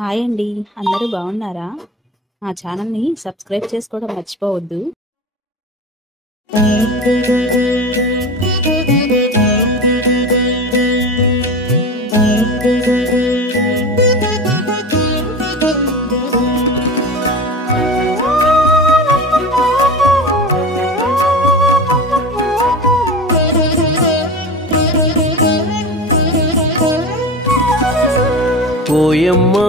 Hi అండి. అందరూ బాగున్నారా? మా ఛానల్‌ని సబ్స్క్రైబ్ చేసుకోవడం మర్చిపోవద్దు. ఓయమ్మా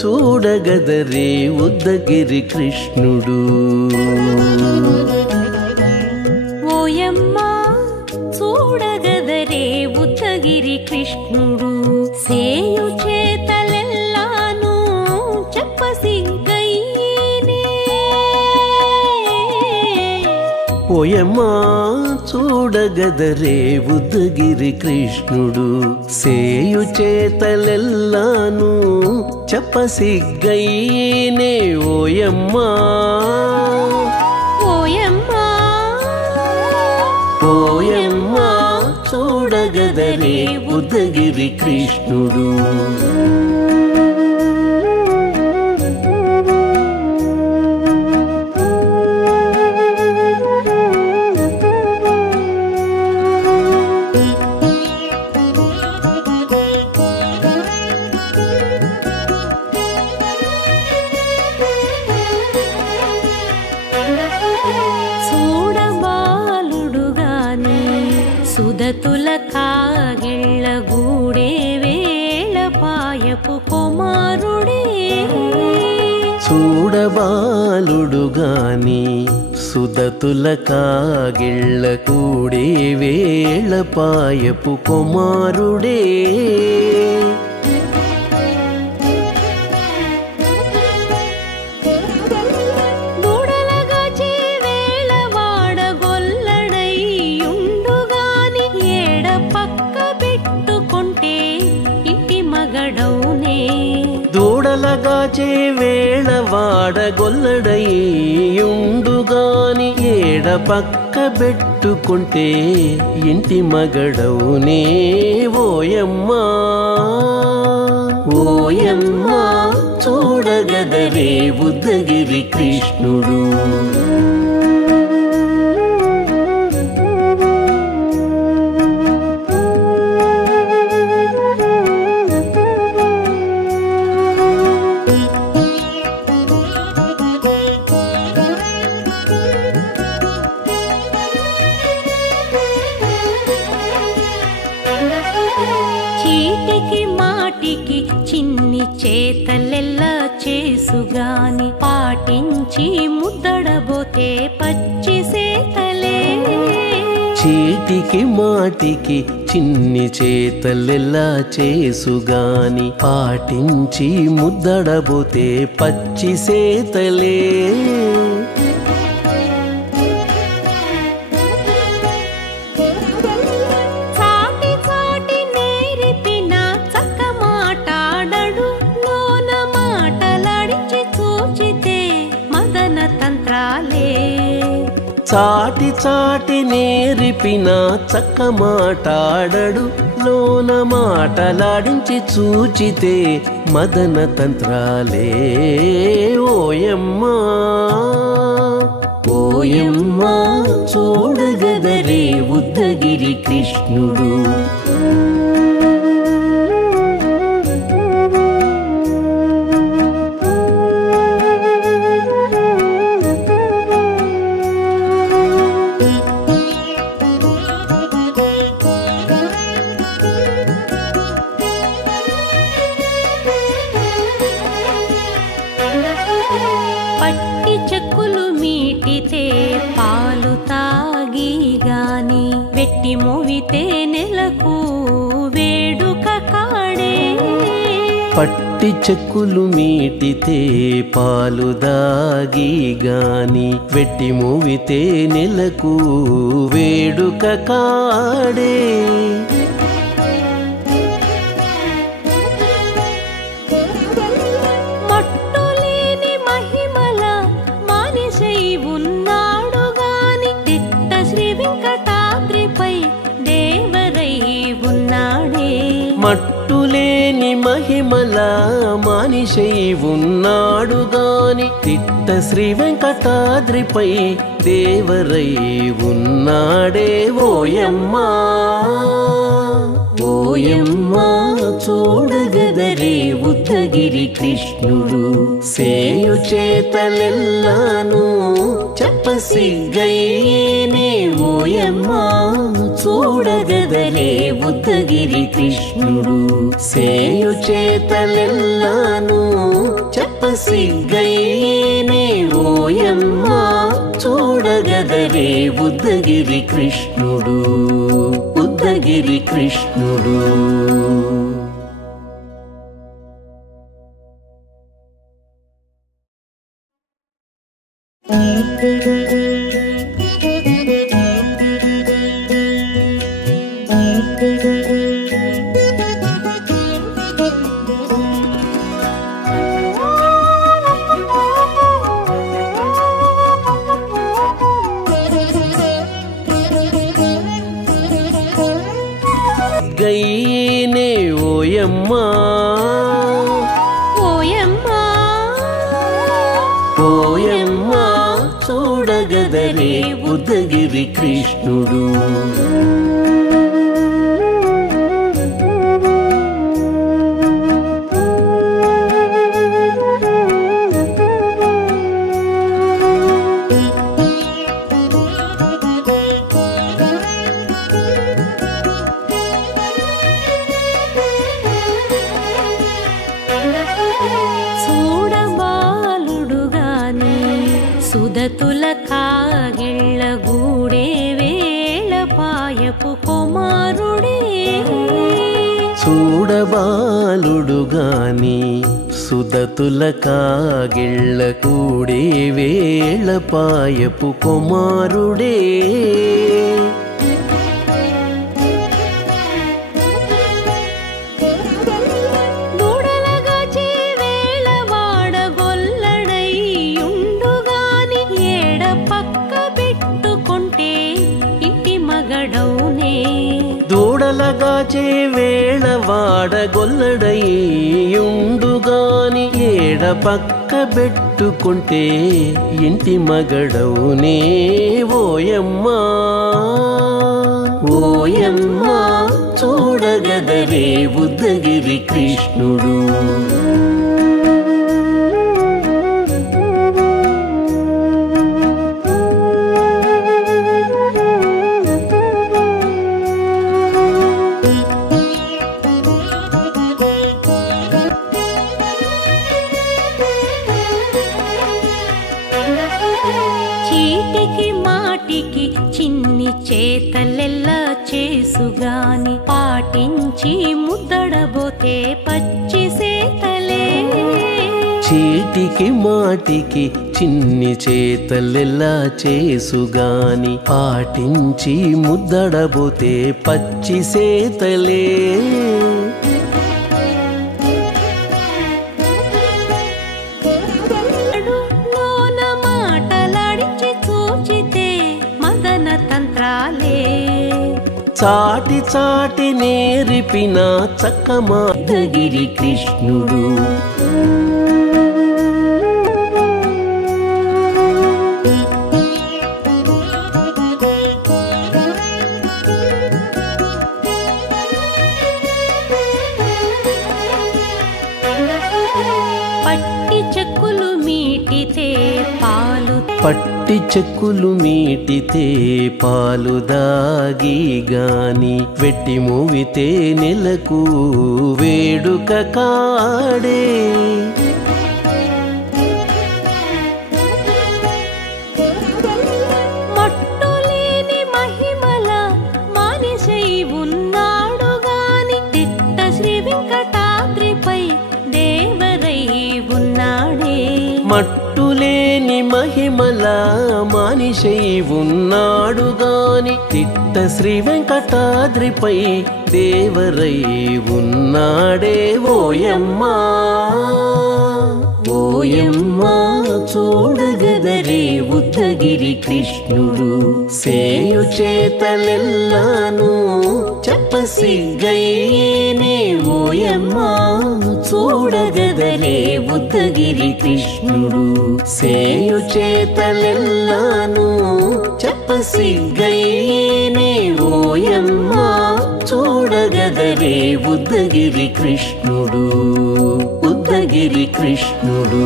చూడగదరే ఉద్దగిరి కృష్ణుడు. ఓయమ్మా చూడగదరే ఉద్దగిరి కృష్ణుడు. సేయు చేతలెల్లాను చెప్పసిగ్గైనే. ఓయమ్మా చూడగదరే ఉద్దగిరి కృష్ణుడు. సేయు చేతలెల్లాను చెప్పసిగ్గైనే. ఓయమ్మా ఓయమ్మా ఓయమ్మా చూడగదరే ఉద్దగిరి కృష్ణుడు. సుదతుల కాగిళ్ళ గూడే వేళ పాయపు కుమారుడే. చూడబాలుడు గాని సుదతుల కాగిళ్ళ కూడే వేళ పాయపు కుమారుడే. దూడలగాచే వేళ వాడగొల్లడయ్యుండుగాని ఏడ పక్క పెట్టుకుంటే ఇంటి మగడవునే. ఓయమ్మా ఓయమ్మా చూడగదరే ఉద్దగిరి కృష్ణుడు. చీటికి మాటికి చిన్ని చేతలెల్లా చేసుగాని పాటించి ముద్దడబోతే పచ్చి సేతలే. చీటికి మాటికి చిన్ని చేతలెల్లా చేసుగాని పాటించి ముద్దడబోతే పచ్చి సేతలే. చాటి చాటి నేరిపిన చక్క మాటాడడు లోన మాటలాడించి చూచితే మదన తంత్రాలే. ఓయమ్మా ఓయమ్మా చూడగదరే ఉద్దగిరి కృష్ణుడు. పట్టి చెక్కులు మీటితే పాలు తాగి గాని వెట్టి మోవితే నెలకు వేడుక కాడే. పట్టి చెక్కులు మీటితే పాలు దాగి గాని వెట్టి మోవితే నెలకు వేడుక కాడే. మట్టులేని మహిమల మహిమల మనిషై ఉన్నాడు గాని తిట్ట శ్రీ వెంకటాద్రిపై దేవరై ఉన్నాడే ఓయమ్మా ఓయమ్మా చూడగదరే ఉద్దగిరి కృష్ణుడు సేయు చేతలెల్లాను చెప్పసిగ్గైనే ఓయమ్మా చూడగదరే ఉద్దగిరి కృష్ణుడు సేయు చేతలెల్లాను చెప్పసిగ్గైనే ఓయమ్మా చూడగదరే ఉద్దగిరి కృష్ణుడు ఉద్దగిరి కృష్ణుడు గైనే ఓయమ్మా ఓయమ్మా ఓయమ్మా చూడగదరే ఉద్దగిరి కృష్ణుడు సుదతుల కాగిళ్ళ గూడే వేళ పాయపు కుమారుడే చూడబాలుడు గాని సుదతుల కాగిళ్ళ కూడే వేళ పాయపు కుమారుడే దూడలగాచే వేళ వాడగొల్లడయ్యుండుగాని ఏడ పక్క పెట్టుకుంటే ఇంటి మగడవునే ఓయమ్మా ఓయమ్మా చూడగదరే ఉద్దగిరి కృష్ణుడు చిన్ని చేతలెల్లా చేసుగాని పాటించి ముద్దడబోతే పచ్చి సేతలే చీటికి మాటికి చిన్ని చేతలెల్లా చేసుగాని పాటించి ముద్దడబోతే పచ్చి సేతలే చాటి చాటి నేర్పిన చక్కమాదగిరి కృష్ణుడు పట్టి చెక్కులు మీటితే పాలు పట్టి చెక్కులు మీటితే పాలు దాగి గాని వెట్టి మూవితే నెలకు వేడుక కాడే మట్టులేని మహిమల మానిషై ఉన్నాడు గాని తిట్ట శ్రీ వెంకటాద్రిపై దేవరై ఉన్నాడే మట్టులేని మహిమల మనిషై ఉన్నాడు గాని తిట్ట శ్రీ వెంకటాద్రిపై దేవరై ఉన్నాడే ఓయమ్మా ఓయమ్మా చూడగదరే ఉద్దగిరి కృష్ణుడు సేయు చేతలెల్లాను చెప్పసిగ్గైనే ఓయమ్మా చూడగదరే ఉద్దగిరి కృష్ణుడు సేయు చేతలెల్లాను చెప్పసిగ్గయ్యేనే ఓయమ్మ చూడగదరే ఉద్దగిరి కృష్ణుడు ఉద్దగిరి కృష్ణుడు